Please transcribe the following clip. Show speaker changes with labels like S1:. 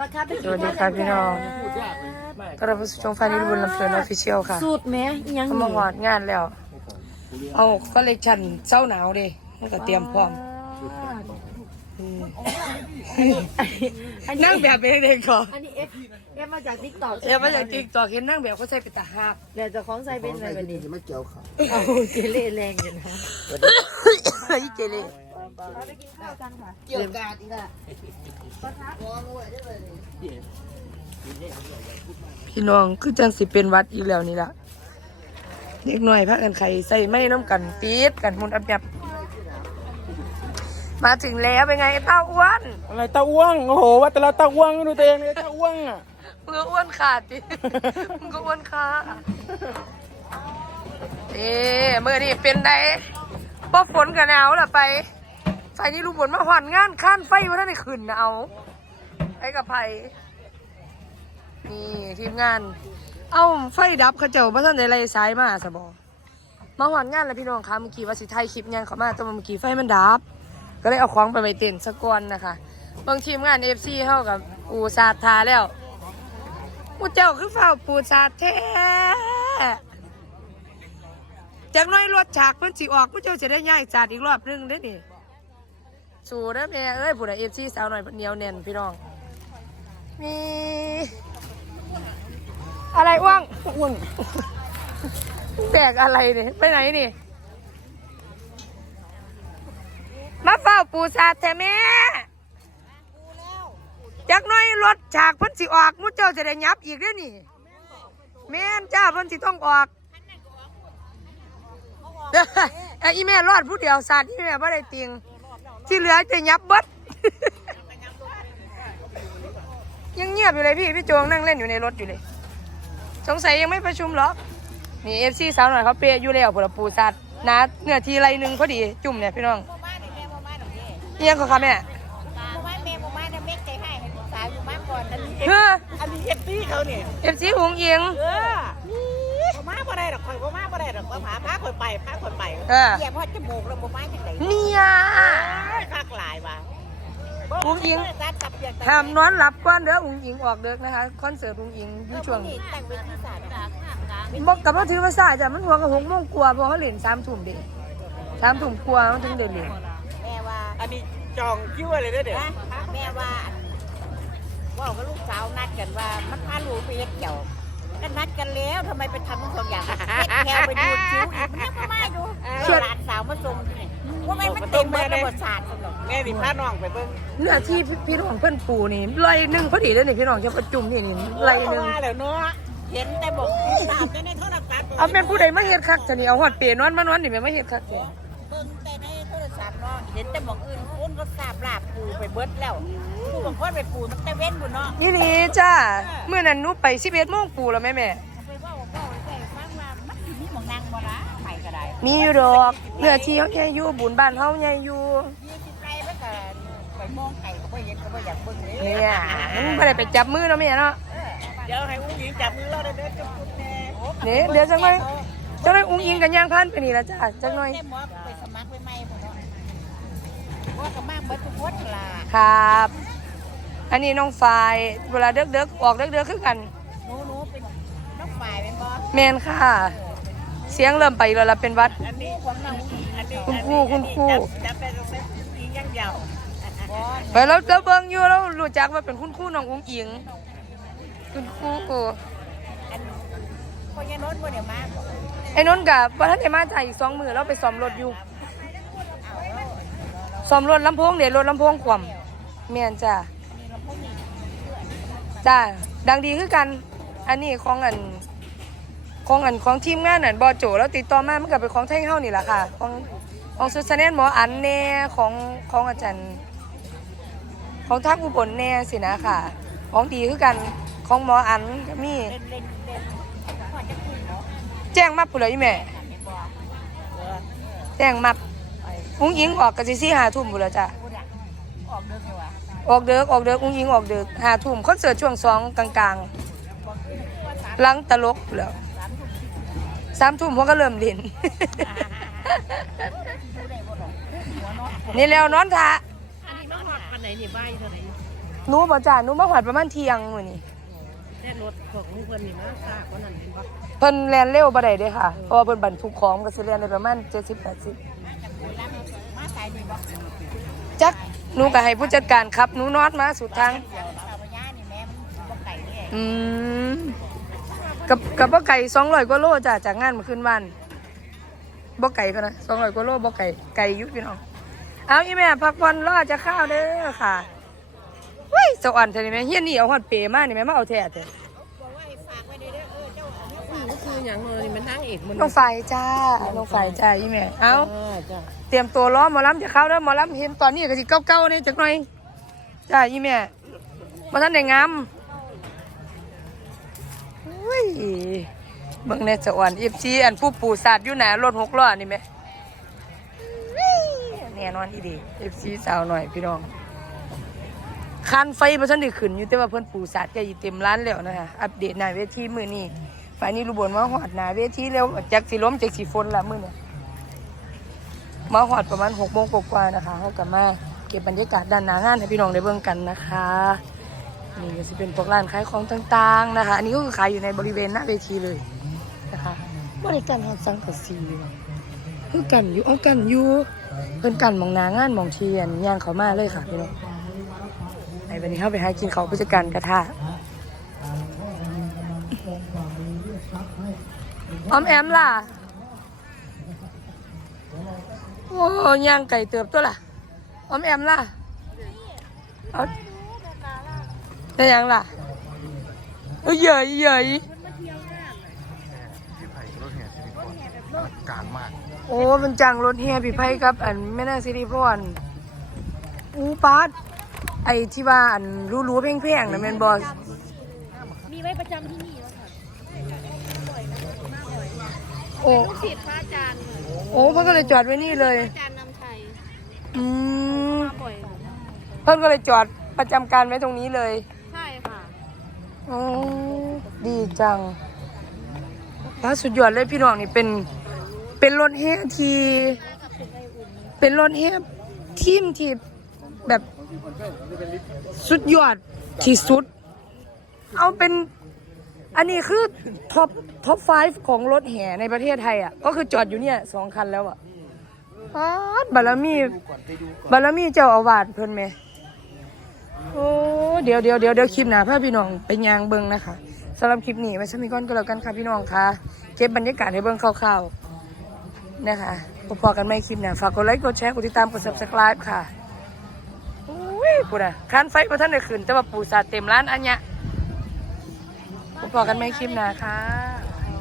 S1: ปลาคาร์ฟไปกิน
S2: สวัสดีครับพี่น้อง
S1: ครับ
S2: ก็เราผู้ชมฟันนี่บุญลำเพลินออฟฟิเชียลค่ะ
S1: สูตรแม่ยัง
S2: ก็มาหอดงานแล้ว เอาก็เลยชันเศร้าหนาวเดิมันก็เตรียมพร้อมอืม
S1: อันนี้
S2: นั่งแบบเป็นเด็กก่อน
S1: อันนี้เอฟเอฟมาจากทิกตอก
S2: เดี๋ยวมาจากติ๊กตอกเห็นนั่งแบบเขาใส่เป็นตาหัก
S1: เดี๋ยวจะคล้องใส่เป็นอะไรแบบนี้
S3: ไม่เกี่ยวครับ
S1: เอาเกเรแรงอยู่นะ
S2: เฮ้ยเจเล่
S1: เราไปกินข้าวกันค่ะ
S3: เกี่ยวกาดอีกละ
S2: พี่น้องคือจังสิเป็นหวัดอีกแล้วนี่ล่ะเด็กหน่อยพักกันไข่ใส่ไม่น้ำกันปี๊ดกันมุนอับยับมาถึงแล้วเป็นไงไอ้เต้าอ้วน
S4: อะไรตาอ้วงโอ้โหว่าแต่ละตาอ้วงดูตัวเองเลยตาอ้วงอะ
S2: มึงก็อ้วนขาดดิมึงก็อ้วนขาเอ๊เมื่อนี่เป็นไดพอฝนกับหนาวล่ะไป ไฟนี้ลูกฝนมาหวานงานข้านไฟว่าท่านได้ขึ้นนะเอาไอ้กับไผนี่ทีมงาน เอ้าไฟดับเขาเจ้าพระท่านได้ไล่สายมาสบอมาหวานงานแล้วพี่น้องคะเมื่อกี้ว่าสิไทยคลิปยังเขามาแต่ว่าเมื่อกี้ไฟมันดับ ก็เลยเอาของไปไว้เต็นสะกอนนะคะบางทีมงานเอฟซีเข้ากับอูซาทาแล้วอูเจ้าคือเฝ้าปูซาดแท้จากน้อยรถฉากเพิ่นสิออกผู้เจ้าจะได้ย้ายจาดอีกรอบนึงได้อนี่ สู่เด้อแม่เอ้ยผู้ใดเอฟซีสาวหน่อยเหนียวแน่นพี่น้อง มี อะไรอ้วงอ้วงแบกอะไรเนี่ยไปไหนนี่ มาเฝ้าปูซาดแต่แม่จักหน้อยรถฉากเพิ่นสิออกมุเจ้าจะได้ยับอีกเด้อนี่ แม่นจ้าเพิ่นสิต้องออกเด้อไอ้อีแม่รอดผู้เดียวซาดอีแม่บ่ได้ติง ที่เหลือจะยับเบิดยังเงียบอยู่เลยพี่ พี่โจงนั่งเล่นอยู่ในรถอยู่เลย สงสัยยังไม่ประชุมหรอก นี่เอฟซีสาวหน่อยเขาเปย์อยู่แล้วผลปูสัตว์นะเนื้อทีไรหนึ่งพอดีจุ่มเนี่ยพี่น้องเอียงก็ค่ะแม่
S5: บ่มาแม่บ่มาเนี่ยแม่ใจให้ให้ลูกสาวอยู่มาก่อนอันนี้
S2: เฮ้อ
S5: อันนี้เฮ็ดตี้เขาเนี่ย
S2: เอฟซีหงเอียง
S5: เออ บ่มาบ่ได้ดอกข่อยบ่มาบ่ได้ดอกว่าพาพาข่อยไปพาข่อยไป
S2: เออ
S5: เหยียบฮอดจมูกแล้วบ่มาจังได๋
S2: เนี่ย
S5: คักหลายว่ะ
S2: อุ้งอิง
S5: ตัดตับเปียก
S2: ห้ามนอนหลับก่อนเด้ออุ้งอิงออกเด็กนะคะคอนเสิร์ตอุ้งอิงอยู่ช่วง
S5: นี้แต่งเวทีศาสตร์
S2: บอกกับว่าถือว่าสายจ้ะมันหัวกับหกโมงกลัวาเพราะเขาเล่นสามทุ่มเด็สามทุ่มกลัวามันถึงเดินเล่น
S5: แม่ว่า
S4: อันนี้จองคิ้วอะไรเด้อเดี๋ยว
S5: นะแม่ว่าว่ากับลูกสาวนัดกันว่ามันพาลูกไปเฮ็ดเกี่ยว ก็นัดกันแล้วทำไมไปทำทั้งสองอย่างเฮ็ดแถวไปดูคิวอีกมันยังบ่มาดูหลานสาวมาส่งนี่ว่ามันมันเต็มเบิดระบบศาสตร์สนุก
S4: แม่สิพาน้องไปเบิ่ง
S2: เนื้อที่พี่น้องเพื่อนปูนี่ไรหนึ่งพอดีเลยนี่พี่น้องจะประจุมนี่นี่ไรหนึ่ง
S4: ว่าแล้วเนาะ
S5: เห็นแต่บอกที่ตามแต่ในโทรศัพท์
S2: เอาเป็นผู้ใดมาเฮ็ดคักจะนี่เอาหอดเปรนอนมานอนนี่แม่มาเฮ็ดคัก
S5: เบิ่งแต่ในโทรศัพท์ เนาะเห็นแต่บอกอื่นคนก็ทราบลาบปูไปเบิดแล้วปูบางคนไปปูมันแต่เว้นบุญเนาะ
S2: นี่นี่จ้าเมื่อนั้นหนูไป11โมงปูแล้วแม่แม่
S5: ไปเว่าเว่าไปฟังว่ามันสิมีหมองนางบ่ล่ะไปก็ได้
S2: มีอยู่ดอกเนื้อที่เฮาใหญ่อยู่บุญบ้านเฮาใหญ่อยู่
S5: ยี่สิบไร่แล้วก็ไปมองไก่ก็บ่เห็นก็บ่อยากเบิ่งเลย
S2: เนี่ยมันบ่ได้ไปจับมือเนาะแม่เนาะ
S4: เดี๋ยวให้อุ้งหญิงจับมือเราเด้อเด้อจุ๊บๆแน่
S2: นี่เดี๋ยวจังหน่อยจังหน่อยอุ้งอิงกันย่างพันไปนี่ละจ้าจังหน่อย
S5: ว่าก็มาเบิดทุกคนล่ะ
S2: ครับ อันนี้น้องฝ่ายเวลาเด็กเด็กๆออกเด็กเด็กๆคือกัน
S5: หนูหนูเป็นน้องฝ่ายเป็นบ่
S2: แมนค่ะ เสียงเริ่มไปแล้วล่ะเป็นหวัด
S4: อันนี้
S5: ของน้อง
S4: อันนี้
S2: คุณครูคุณครู
S4: จับจับไปตรงนี้อุ้งหญิงยังยาว
S5: บ่
S2: ไปแล้วเราเบิ่งอยู่แล้วรู้จักว่าเป็นคุณครูน้องอุ้งอิง คุณครู
S5: อันพ่อยายโนนบ่เดี๋ยวมาบ่
S2: ไอ้นนท์กับว่าท่านได้มาจ่ายอีกสองมือเราไปซ่อมรถอยู่ ซ่อมรถลำโพงเดี๋ยวรถลำโพงขวมแม่นจ้าจ้าดังดีคือกัน อันนี้ของอันของอันของทีมงานอันบอโจแล้วติดต่อมามันก็เป็นของไทยเฮานี่แหละค่ะของของสุสแนนหมออันแน่ของของอาจารย์ ของทักอุบลแน่สินะค่ะ ของดีคือกันของหมออันก็มี
S5: เล่นเล่นเล่นพ่อจะคุยเนาะ
S2: แจ้งมาผู้เลยแม่แจ้งมา อุ้งอิงออกกันสิสี่หาทุ่มบุแล้วจ้ะ
S5: พูดอะออกเด้อไงวะ
S2: ออกเด็กออกเด็กอุ้งอิงออกเด็กหาทุ่มคอนเสิร์ตช่วงสองกลางๆหลังตลกแล้วสามทุ่มพวกก็เริ่มเล่นนี่แล้วนอนท่า
S5: อันนี้มาหอดปันไหนนี่ใบเท่าไหร่
S2: หนูบ่จ้าหนูมาหอดประมาณเที่ยงมื้อนี้
S5: แต่รถของเพื่อนนี่มาซากกว่านั้นเห็นปะ
S2: เพิ่นแล่นเร็วบ่ได้เด้ค่ะเพราะว่าเพิ่นบรรทุกของก็สิแล่นได้ประมาณ70 80 จักหนูก็ให้ผู้จัดการครับหนูนอดมาสุดทาง
S5: กับก่เนี่ย
S2: อืมกับกับบ่ไก่200กว่าโลจ้ะจากงานมื่อคืนวันบ่ไก่พะนะ200กว่าโลบ่ไก่ไก่ยู่พี่น้องเอาอีแม่พักผ่อนรอจะข้าวเด้อค่ะเฮ้ยสวรรค์เท่านี้แม่เฮียนี่เอาฮอดเปมานี่แม่มาเอาแท้เด้อ
S5: นี่ก็
S1: คืออย่างเงยมันนั่งเอกมัน
S2: น้องฝ่ายจ้าน้องฝ่ายจ้าอีแม่เอา
S1: จ้ะ
S2: เตรียมตัวล้อหมอลำจะเข้าแล้วหมอลำเห็นตอนนี้ก็สิเก้าๆเนี่ยจักหน่อยจ้าอีแม่มาท่านได้งามอุ้ยเบิ่งในสวรรค์เอฟซีอันผู้ปู่ศาสตร์อยู่ไหนรถหกล้อนี่แม่แน่นอนอีดีเอฟซีสาวหน่อยพี่น้อง คันไฟบ่ทันได้ขึ้นอยู่แต่ว่าเพิ่อนปู่ศาสตร์แกอยู่เต็มร้านแล้วนะคะอัปเดตหน้าเวทีมือนี้ฝ่ายนี้รูบนว่าฮอดหน้าเวทีแล้วจักสิล้มจักสิฝนละมื้อนี้มาหอดประมาณหกโมงกว่านะคะเขากลับมาเก็บบรรยากาศด้านหน้างานให้พี่น้องได้เบิ่งกันนะคะนี่ก็จะเป็นพวกร้านขายของต่างๆนะคะ อันนี้ก็คือขายอยู่ในบริเวณหน้าเวทีเลยนะคะบริการหอดสังกะสีคือกันอยู่เอากันอยู่เพิ่อนกันมองหนางานมองเทียนย่างเขามาเลยค่ะพี่น้อง วันนี้เข้าไปหากินเขาวผู้จัดการกระทะออมแอมล่ะ โอ้ย่างไก่เติบตัวล่ะออมแอมล่ะเอาได้ยังล่ะเอ้ยเยยเยย
S4: การมาก
S2: โอ้มันจังรถแห่พี่ไพ่กับ อันแม่นางสิริพรอูปาด ไอ้ที่ว่าอันรู้ๆเพ่งๆนะแม่นบอส
S1: มีไว้ประจำที่นี่แล้วค่ะ
S2: โอ้
S1: ลูกศิษย์พระอาจารย์
S2: โอ้เพิ่นก็เลยจอดไว้นี่เลย
S1: อาจารย์นำชัย
S2: อืม
S1: มาบ่อย
S2: เพิ่นก็เลยจอดประจำการไว้ตรงนี้เลย
S1: ใช่ค่ะ
S2: โอ้ดีจังว้าสุดยอดเลยพี่น้องนี่เป็น เป็นรถแห่ที่ เป็นรถแห่ทีมที่แบบ สุดยอดที่สุด เอาเป็น อันนี้คือท็อปท็อปไฟของรถแห่ในประเทศไทยอะ ก็คือจอดอยู่เนี่ยสองคันแล้วอะปาดบารมีบารมีเจ้าอาวาสเพิ่นไหมโอ้เดี๋ยวเดี๋ยวเดี๋ยวเดี๋ยวคลิปหนาพาพี่น้องไปยางเบิ้งนะคะสำหรับคลิปนี้ไว้ชมีก้อนก็แล้วกันค่ะพี่น้องค่ะเก็บบรรยากาศให้เบิ้งคร่าวๆนะคะพอๆกันไม่คลิปหนาฝากกดไลค์กดแชร์กดติดตามกด subscribe ค่ะ อุ้ยปูนะคันไฟพระท่านได้ขึ้น แต่ว่าปูสาเต็มร้านอันเนี้ยพอๆกันไม่คลิปหนาค่ะ